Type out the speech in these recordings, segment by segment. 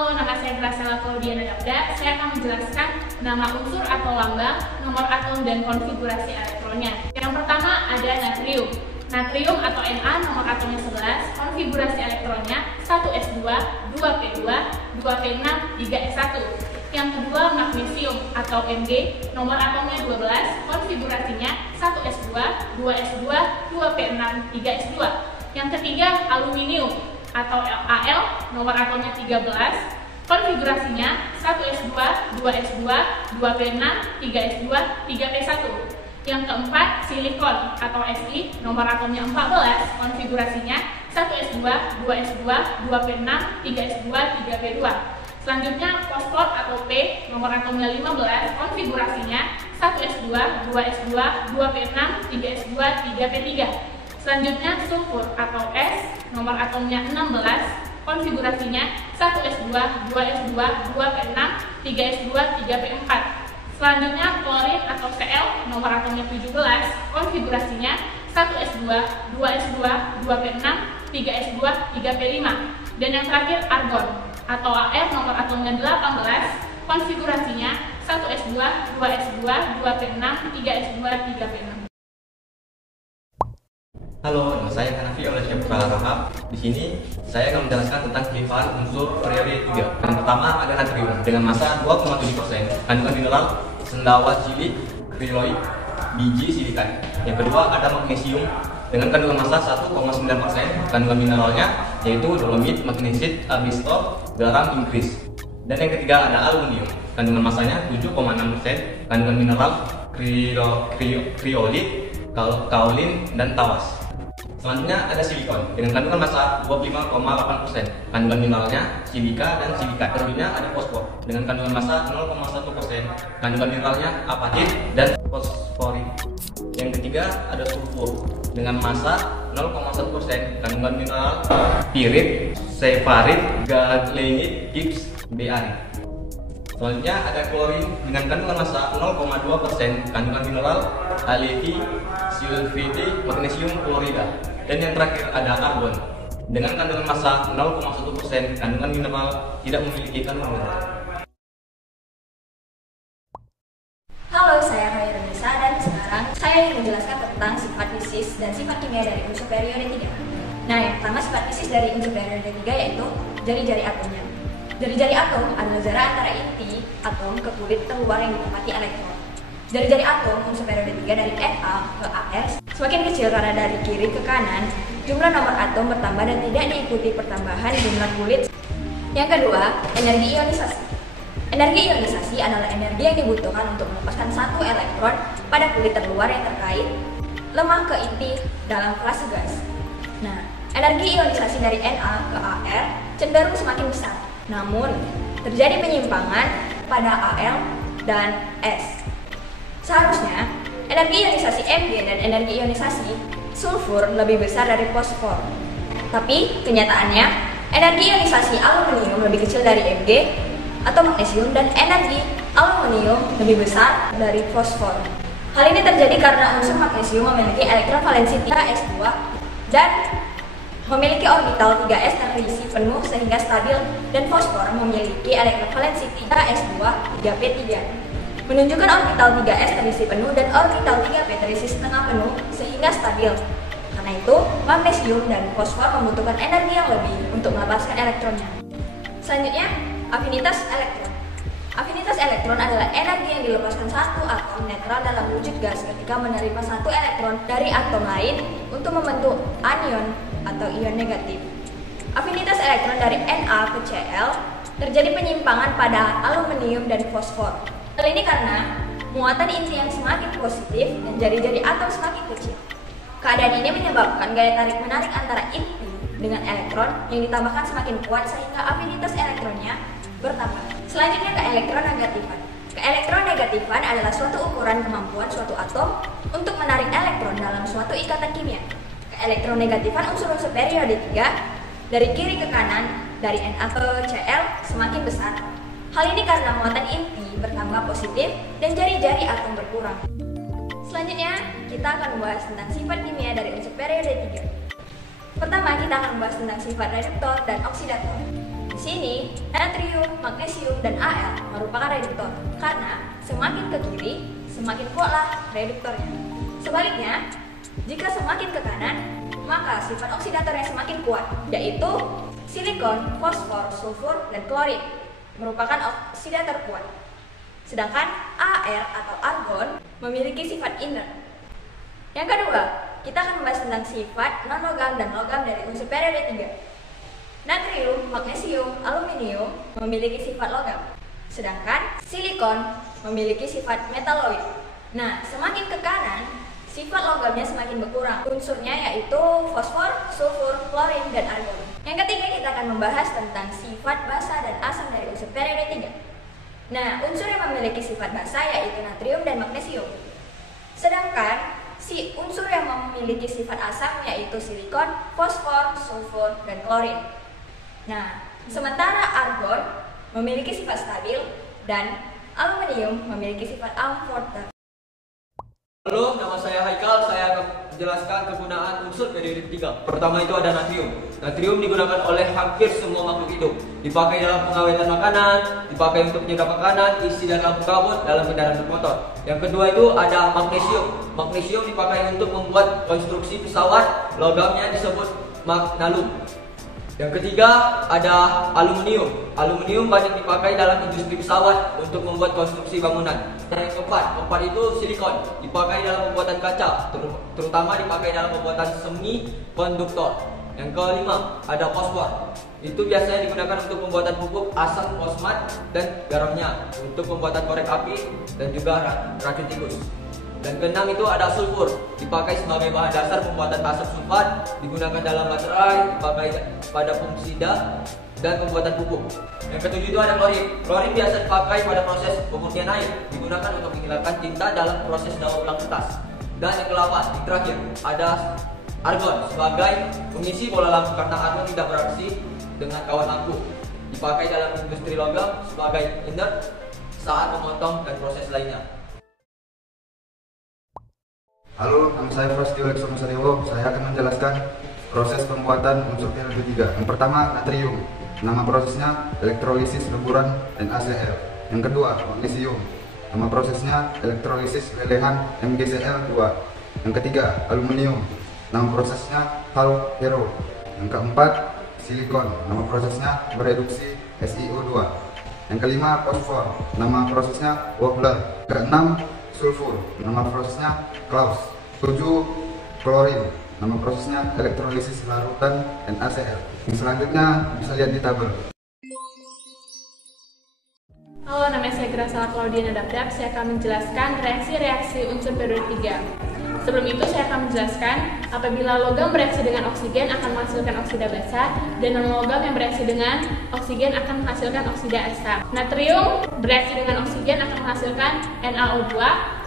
Halo, nama saya Graciela Claudiana Dabda. Saya akan menjelaskan nama unsur atau lambang, nomor atom, dan konfigurasi elektronnya. Yang pertama ada natrium. Natrium atau Na nomor atomnya 11, konfigurasi elektronnya 1s2, 2p2, 2p6, 3s1. Yang kedua magnesium atau Mg, nomor atomnya 12, konfigurasinya 1s2, 2s2, 2p6, 3s2. Yang ketiga aluminium atau Al, nomor atomnya 13, konfigurasinya 1s2, 2s2, 2p6, 3s2, 3p1. Yang keempat silikon atau Si, nomor atomnya 14, konfigurasinya 1s2, 2s2, 2p6, 3s2, 3p2. Selanjutnya fosfor atau P, nomor atomnya 15, konfigurasinya 1s2, 2s2, 2p6, 3s2, 3p3. Selanjutnya sulfur atau S, nomor atomnya 16, konfigurasinya 1s2, 2s2, 2p6, 3s2, 3p4. Selanjutnya klorin atau Cl, nomor atomnya 17, konfigurasinya 1s2, 2s2, 2p6, 3s2, 3p5. Dan yang terakhir argon atau Ar, nomor atomnya 18, konfigurasinya 1s2, 2s2, 2p6, 3s2, 3p6. Halo, nama saya Hanafi oleh Syekh Rahab. Di sini saya akan menjelaskan tentang kelimpahan unsur periode 3. Yang pertama ada natrium dengan massa 2,7%, kandungan mineral sendawa cilik, kriloid, biji silikat. Yang kedua ada magnesium dengan kandungan massa 1,9%, kandungan mineralnya yaitu dolomit, magnesit, arbistol, garam, Inggris. Dan yang ketiga ada aluminium, kandungan massanya 7,6%, kandungan mineral kriolit, kaolin, dan tawas. Selanjutnya ada silikon dengan kandungan massa 25,8%, kandungan mineralnya silika dan silikat. Selanjutnya ada fosfor dengan kandungan massa 0,1%, kandungan mineralnya apatit dan fosforit. Yang ketiga ada sulfur dengan massa 0,1%, kandungan mineral pirit, separit, galenit, gips, bearit. Selanjutnya ada klorin dengan kandungan massa 0,2%, kandungan mineral aleti, sulfiti, magnesium klorida. Dan yang terakhir ada argon dengan kandungan massa 0,1%, kandungan mineral tidak memiliki kandungan mineral. Halo, saya Khairul Nisa dan sekarang saya ingin menjelaskan tentang sifat fisis dan sifat kimia dari unsur periode 3. Nah, yang pertama sifat fisis dari unsur periode 3 yaitu jari-jari atomnya. Jari-jari atom adalah jarak antara inti atom ke kulit terluar yang ditempati elektron. Jari-jari atom unsur periode 3 dari Na ke Ar semakin kecil karena dari kiri ke kanan jumlah nomor atom bertambah dan tidak diikuti pertambahan jumlah kulit. Yang kedua, energi ionisasi. Energi ionisasi adalah energi yang dibutuhkan untuk melepaskan satu elektron pada kulit terluar yang terkait lemah ke inti dalam fase gas. Nah, energi ionisasi dari Na ke Ar cenderung semakin besar. Namun, terjadi penyimpangan pada Al dan S. Seharusnya, energi ionisasi Mg dan energi ionisasi sulfur lebih besar dari fosfor. Tapi, kenyataannya, energi ionisasi aluminium lebih kecil dari Mg atau magnesium dan energi aluminium lebih besar dari fosfor. Hal ini terjadi karena unsur magnesium memiliki elektron valensi 3s2 dan memiliki orbital 3s terisi penuh sehingga stabil, dan fosfor memiliki elektron valensi 3s2, 3p3 menunjukkan orbital 3s terisi penuh dan orbital 3p terisi setengah penuh sehingga stabil. Karena itu, magnesium dan fosfor membutuhkan energi yang lebih untuk melepaskan elektronnya. Selanjutnya, afinitas elektron. Afinitas elektron adalah energi yang dilepaskan satu atom netral dalam wujud gas ketika menerima satu elektron dari atom lain untuk membentuk anion atau ion negatif. Afinitas elektron dari Na ke Cl terjadi penyimpangan pada aluminium dan fosfor. Hal ini karena muatan inti yang semakin positif dan jari-jari atom semakin kecil. Keadaan ini menyebabkan gaya tarik-menarik antara inti dengan elektron yang ditambahkan semakin kuat sehingga afinitas elektronnya bertambah. Selanjutnya keelektronegatifan. Keelektronegatifan adalah suatu ukuran kemampuan suatu atom untuk menarik elektron dalam suatu ikatan kimia. Keelektronegatifan unsur-unsur periode 3 dari kiri ke kanan, dari Na ke Cl semakin besar. Hal ini karena muatan inti bertambah positif dan jari-jari atom berkurang. Selanjutnya, kita akan membahas tentang sifat kimia dari unsur periode 3. Pertama, kita akan membahas tentang sifat reduktor dan oksidator. sini, natrium, magnesium, dan Al merupakan reduktor karena semakin ke kiri, semakin kuatlah reduktornya. Sebaliknya, jika semakin ke kanan, maka sifat oksidatornya semakin kuat, yaitu silikon, fosfor, sulfur, dan klorin merupakan oksidator kuat. Sedangkan Ar atau argon memiliki sifat inert. Yang kedua, kita akan membahas tentang sifat non-logam dan logam dari unsur periode 3. Natrium, magnesium, aluminium memiliki sifat logam, sedangkan silikon memiliki sifat metaloid. Nah, semakin ke kanan, sifat logamnya semakin berkurang. Unsurnya yaitu fosfor, sulfur, klorin, dan argon. Yang ketiga, kita akan membahas tentang sifat basa dan asam dari unsur periode 3. Nah, unsur yang memiliki sifat basa yaitu natrium dan magnesium. Sedangkan si unsur yang memiliki sifat asam yaitu silikon, fosfor, sulfur, dan klorin. Nah, sementara argon memiliki sifat stabil dan aluminium memiliki sifat amorfer. Halo, nama saya Haikal. Saya akan menjelaskan kegunaan unsur periode 3. Pertama itu ada natrium. Natrium digunakan oleh hampir semua makhluk hidup. Dipakai dalam pengawetan makanan, dipakai untuk penyedap makanan, isi dan lampu kabut dalam kendaraan bermotor. Yang kedua itu ada magnesium. Magnesium dipakai untuk membuat konstruksi pesawat, logamnya disebut magnalum. Yang ketiga ada aluminium. Aluminium banyak dipakai dalam industri pesawat untuk membuat konstruksi bangunan. Dan yang keempat itu silikon. Dipakai dalam pembuatan kaca, terutama dipakai dalam pembuatan semi konduktor. Yang kelima ada fosfor. Itu biasanya digunakan untuk pembuatan pupuk, asam fosfat, dan garamnya untuk pembuatan korek api dan juga racun tikus. Dan keenam itu ada sulfur, dipakai sebagai bahan dasar pembuatan asam sulfat, digunakan dalam baterai, dipakai pada fungisida dan pembuatan pupuk. Yang ketujuh itu ada klorin. Klorin biasa dipakai pada proses pemurnian air, digunakan untuk menghilangkan tinta dalam proses daur ulang kertas. Dan yang ke-8, yang terakhir ada argon sebagai pengisi bola lampu karena argon tidak bereaksi dengan kawat lampu. Dipakai dalam industri logam sebagai inert saat memotong dan proses lainnya. Halo, nama saya Prasetyo Leksono Saryowo. Saya akan menjelaskan proses pembuatan unsur periode 3. Yang pertama, natrium. Nama prosesnya elektrolisis leburan NaCl. Yang kedua, magnesium. Nama prosesnya elektrolisis lelehan MgCl2. Yang ketiga, aluminium. Nama prosesnya hal hero. Yang keempat, silikon. Nama prosesnya bereduksi SiO2. Yang kelima, fosfor. Nama prosesnya Wobbler. Keenam, sulfur. Nama prosesnya Klaus. 7. Klorin. Nama prosesnya elektrolisis larutan NaCl. Yang selanjutnya bisa lihat di tabel. Halo, nama saya Grasala Claudia Nadabdak. Saya akan menjelaskan reaksi-reaksi unsur periode 3. Sebelum itu saya akan menjelaskan apabila logam bereaksi dengan oksigen akan menghasilkan oksida basa dan non-logam yang bereaksi dengan oksigen akan menghasilkan oksida asam. Natrium bereaksi dengan oksigen akan menghasilkan NaO2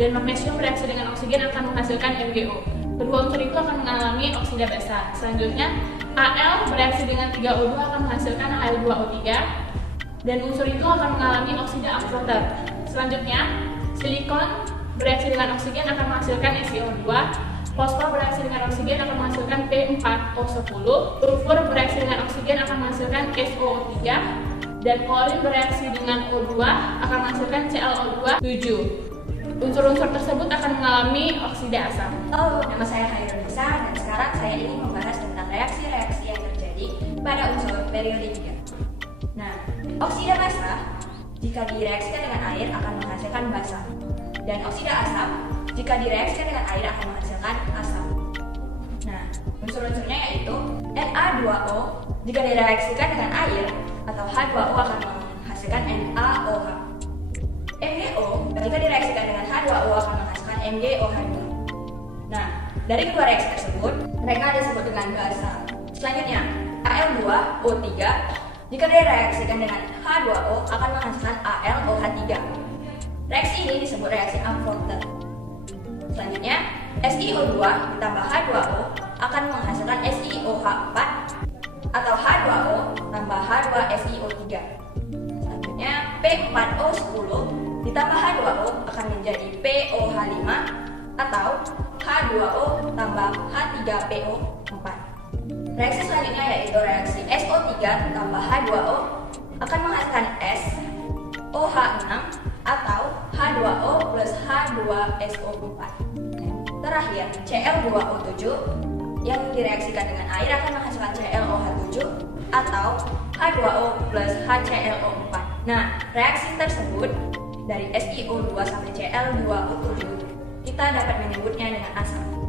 dan magnesium bereaksi dengan oksigen akan menghasilkan MgO. Kedua unsur itu akan mengalami oksida basa. Selanjutnya, Al bereaksi dengan 3O2 akan menghasilkan Al2O3 dan unsur itu akan mengalami oksida amorfer. Selanjutnya, silikon bereaksi dengan oksigen akan menghasilkan SiO2, fosfor bereaksi dengan oksigen akan menghasilkan P4O10, sulfur bereaksi dengan oksigen akan menghasilkan SO3, dan klorin bereaksi dengan O2 akan menghasilkan ClO2 7. Unsur-unsur tersebut akan mengalami oksida asam. Halo, nama saya Khairul Nisa dan sekarang saya ingin membahas tentang reaksi-reaksi yang terjadi pada unsur periode 3. Nah, oksida basa jika direaksikan dengan air akan menghasilkan basa. Dan oksida asam jika direaksikan dengan air akan menghasilkan asam. Nah, unsur-unsurnya yaitu Na2O jika direaksikan dengan air atau H2O akan menghasilkan NaOH. MgO jika direaksikan dengan H2O akan menghasilkan MgOH2. Nah, dari kedua reaksi tersebut mereka disebut dengan basa. Selanjutnya, Al2O3 jika direaksikan dengan H2O akan menghasilkan AlOH3. Reaksi ini disebut reaksi amorfer. Selanjutnya, SiO2 ditambah H2O akan menghasilkan SiOH4 atau H2O tambah H2SiO3. Selanjutnya, P4O10 ditambah H2O akan menjadi POH5 atau H2O tambah H3PO4. Reaksi selanjutnya yaitu reaksi SO3 tambah H2O akan menghasilkan S, OH6 atau H2O plus H2SO4. Terakhir, Cl2O7 yang direaksikan dengan air akan menghasilkan ClOH7 atau H2O plus HClO4. Nah, reaksi tersebut dari SiO2 sampai Cl2O7 kita dapat menyebutnya dengan asam.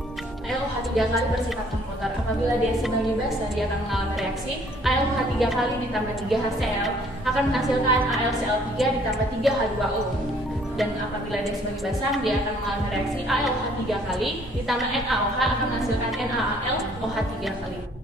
ALOH 3 kali bersifat komputer. Apabila dia sedang basah, dia akan mengalami reaksi ALOH 3 kali ditambah 3 HCl akan menghasilkan AlCl3 ditambah 3 H2O. Dan apabila dia sebagai basam, dia akan mengalami reaksi ALOH 3 kali ditambah NaOH akan menghasilkan NaAlOH 3 kali.